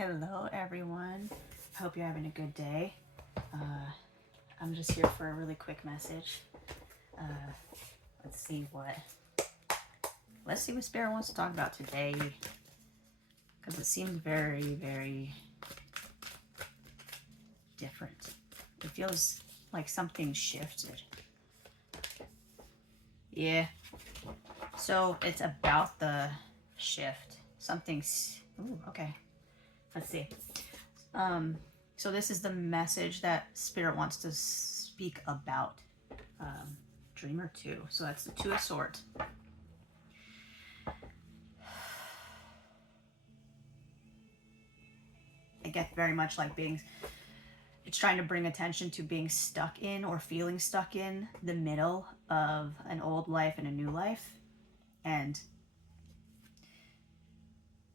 Hello, everyone. Hope you're having a good day. I'm just here for a really quick message. Uh, let's see what Spirit wants to talk about today, because it seems very, very different. It feels like something shifted. Yeah. So it's about the shift. Something's. Ooh, okay. Let's see. So this is the message that Spirit wants to speak about. Dreamer 2. So that's the Two of Swords. It gets very much like it's trying to bring attention to being stuck in or feeling stuck in the middle of an old life and a new life, and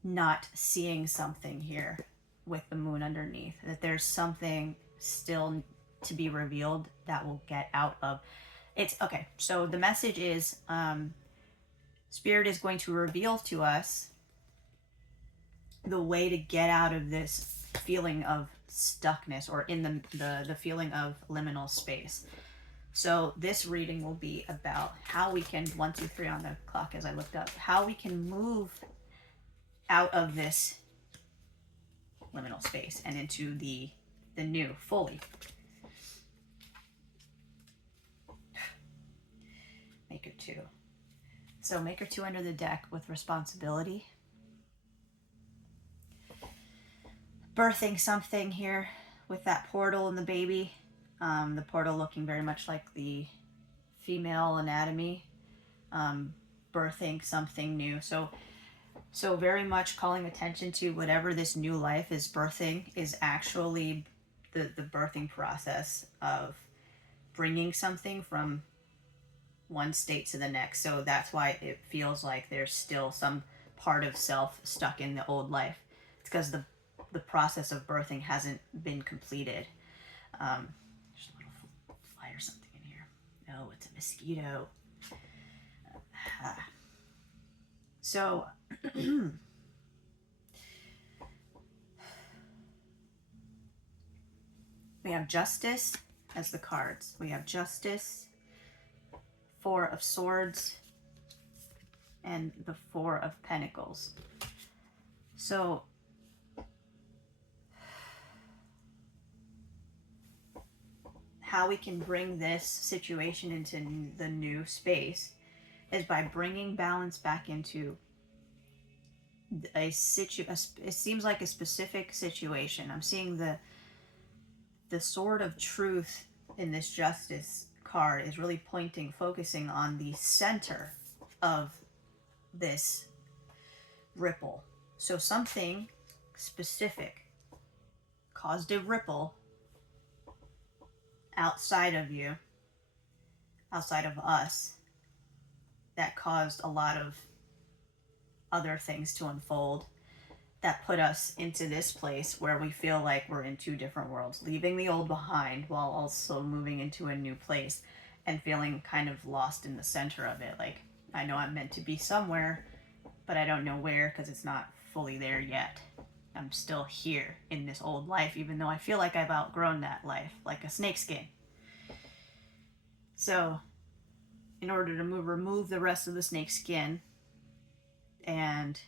not seeing something here with the moon underneath. That there's something still to be revealed that will get out of it's. Okay, so the message is Spirit is going to reveal to us the way to get out of this feeling of stuckness, or in the feeling of liminal space. So this reading will be about how we can, 1, 2, 3 on the clock as I looked up, how we can move out of this liminal space and into the new fully. Maker 2. So Maker 2 under the deck with responsibility. Birthing something here with that portal and the baby. The portal looking very much like the female anatomy. Birthing something new. So very much calling attention to whatever this new life is birthing is actually the birthing process of bringing something from one state to the next. So that's why it feels like there's still some part of self stuck in the old life. It's because the process of birthing hasn't been completed. There's a little fly or something in here. Oh, it's a mosquito. So we have Justice as the cards. We have Justice, Four of Swords, and the Four of Pentacles. So how we can bring this situation into the new space is by bringing balance back into it seems like a specific situation. I'm seeing the Sword of Truth in this Justice card is really focusing on the center of this ripple. So something specific caused a ripple outside of you, outside of us, that caused a lot of other things to unfold, that put us into this place where we feel like we're in two different worlds, leaving the old behind while also moving into a new place and feeling kind of lost in the center of it. Like, I know I'm meant to be somewhere, but I don't know where because it's not fully there yet. I'm still here in this old life, even though I feel like I've outgrown that life, like a snakeskin. So, in order to remove the rest of the snakeskin and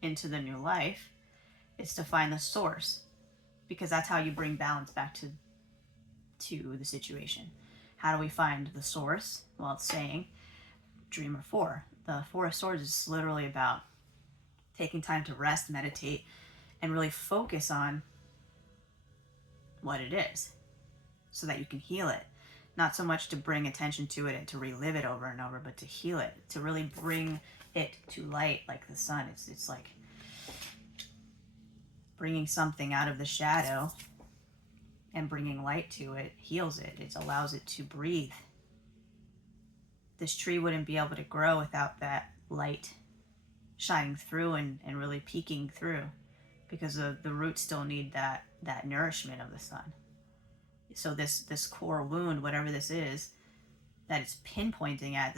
into the new life, is to find the source, because that's how you bring balance back to the situation. How do we find the source? Well, it's saying Dreamer 4. The Four of Swords is literally about taking time to rest, meditate, and really focus on what it is so that you can heal it. Not so much to bring attention to it and to relive it over and over, but to heal it, to really bring it to light like the sun. It's like bringing something out of the shadow and bringing light to it heals it. It allows it to breathe. This tree wouldn't be able to grow without that light shining through and really peeking through, because the roots still need that nourishment of the sun. So this core wound, whatever this is, that it's pinpointing at,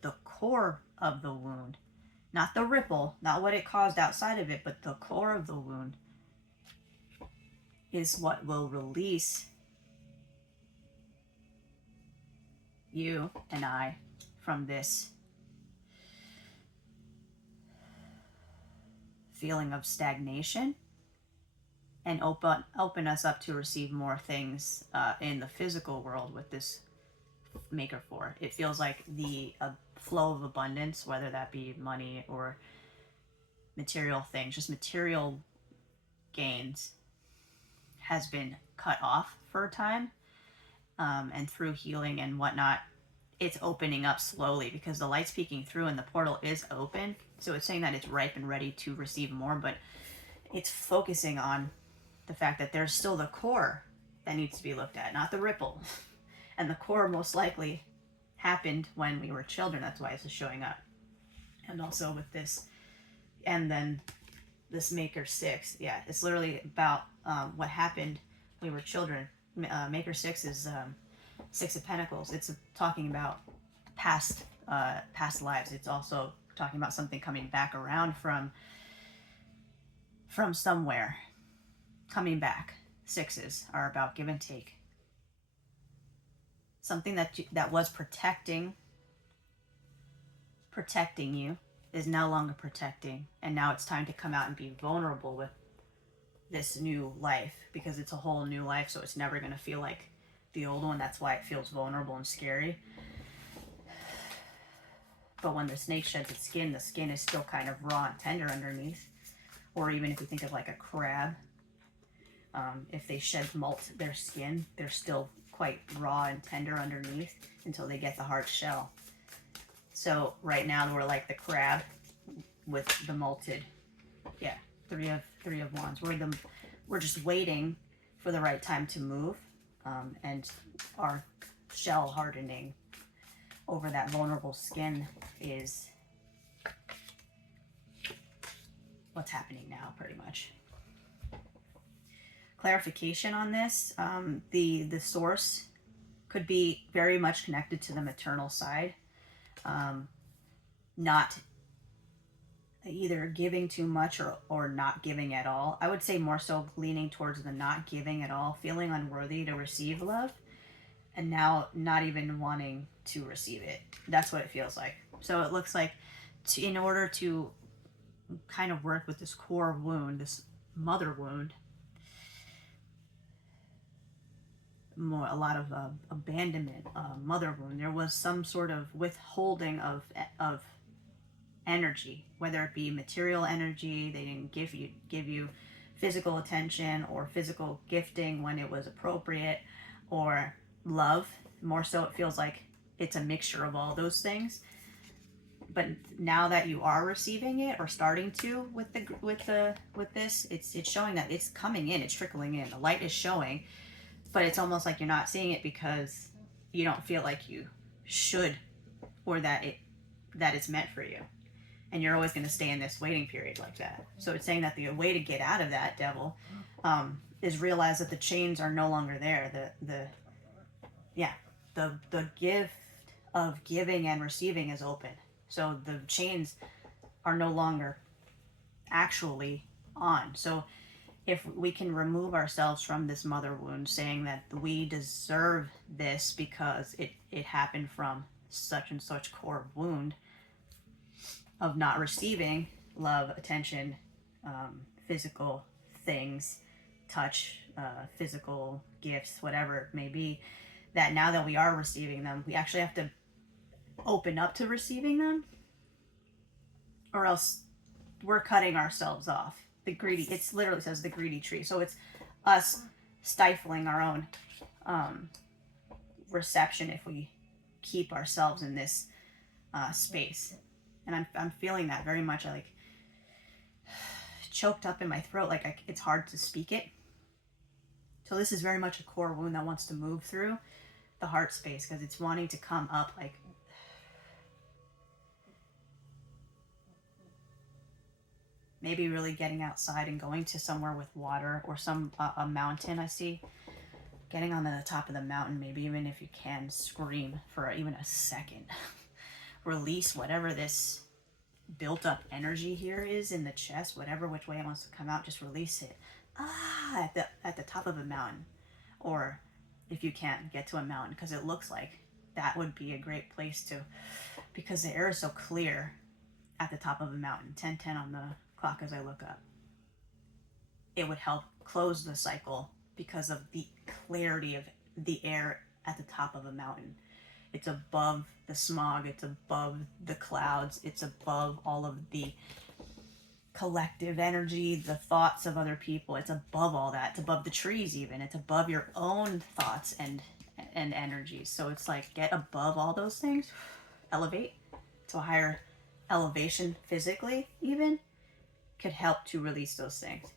the core of the wound, not the ripple, not what it caused outside of it, but the core of the wound is what will release you and I from this feeling of stagnation and open us up to receive more things in the physical world with this Maker 4. It feels like the flow of abundance, whether that be money or material things, just material gains, has been cut off for a time. And through healing and whatnot, it's opening up slowly because the light's peeking through and the portal is open. So it's saying that it's ripe and ready to receive more, but it's focusing on the fact that there's still the core that needs to be looked at, not the ripple. And the core most likely happened when we were children. That's why it's showing up. And also with this, and then this Maker 6, yeah, it's literally about what happened when we were children. Maker 6 is 6 of Pentacles. It's talking about past lives. It's also talking about something coming back around from somewhere, coming back. Sixes are about give and take. Something that was protecting you is no longer protecting, and now it's time to come out and be vulnerable with this new life, because it's a whole new life, so it's never going to feel like the old one. That's why it feels vulnerable and scary. But when the snake sheds its skin, the skin is still kind of raw and tender underneath. Or even if you think of like a crab, if they shed molt their skin, they're still quite raw and tender underneath until they get the hard shell. So right now we're like the crab with the molted, yeah, three of wands. We're just waiting for the right time to move, and our shell hardening over that vulnerable skin is what's happening now, pretty much. Clarification on this, the source could be very much connected to the maternal side, not either giving too much or not giving at all. I would say more so leaning towards the not giving at all, feeling unworthy to receive love, and now not even wanting to receive it. That's what it feels like. So it looks like in order to kind of work with this core wound, this mother wound, a lot of abandonment, mother wound. There was some sort of withholding of energy, whether it be material energy. They didn't give you physical attention or physical gifting when it was appropriate, or love. More so, it feels like it's a mixture of all those things. But now that you are receiving it or starting to with this, it's showing that it's coming in, it's trickling in. The light is showing, but it's almost like you're not seeing it because you don't feel like you should, or that it's meant for you, and you're always going to stay in this waiting period like that. So it's saying that the way to get out of that, devil, is realize that the chains are no longer there. The gift of giving and receiving is open. So the chains are no longer actually on. So if we can remove ourselves from this mother wound, saying that we deserve this because it happened from such and such core wound of not receiving love, attention, physical things, touch, physical gifts, whatever it may be, that now that we are receiving them, we actually have to open up to receiving them, or else we're cutting ourselves off. The greedy, it literally says the greedy tree. So it's us stifling our own reception if we keep ourselves in this space. And I'm feeling that very much. I like choked up in my throat, like it's hard to speak it. So this is very much a core wound that wants to move through the heart space, because it's wanting to come up, like maybe really getting outside and going to somewhere with water, or a mountain. I see getting on the top of the mountain, maybe even if you can scream for even a second. Release whatever this built up energy here is in the chest, which way it wants to come out, just release it. at the top of a mountain, or if you can't get to a mountain, because it looks like that would be a great place to, because the air is so clear at the top of a mountain. 10:10 on the clock as I look up. It would help close the cycle because of the clarity of the air at the top of a mountain. It's above the smog, it's above the clouds, it's above all of the collective energy, the thoughts of other people. It's above all that. It's above the trees even. It's above your own thoughts and energies. So it's like get above all those things, elevate to a higher elevation physically even could help to release those things.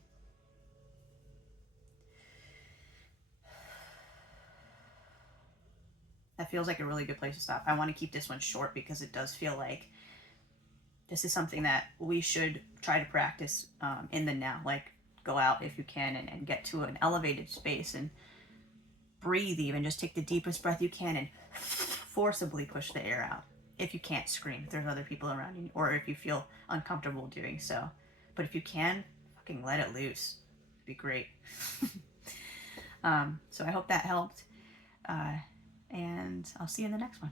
That feels like a really good place to stop. I want to keep this one short because it does feel like this is something that we should try to practice in the now. Like, go out if you can and get to an elevated space and breathe, even just take the deepest breath you can and forcibly push the air out. If you can't scream, if there's other people around you, or if you feel uncomfortable doing so. But if you can, fucking let it loose. It'd be great. So I hope that helped. And I'll see you in the next one.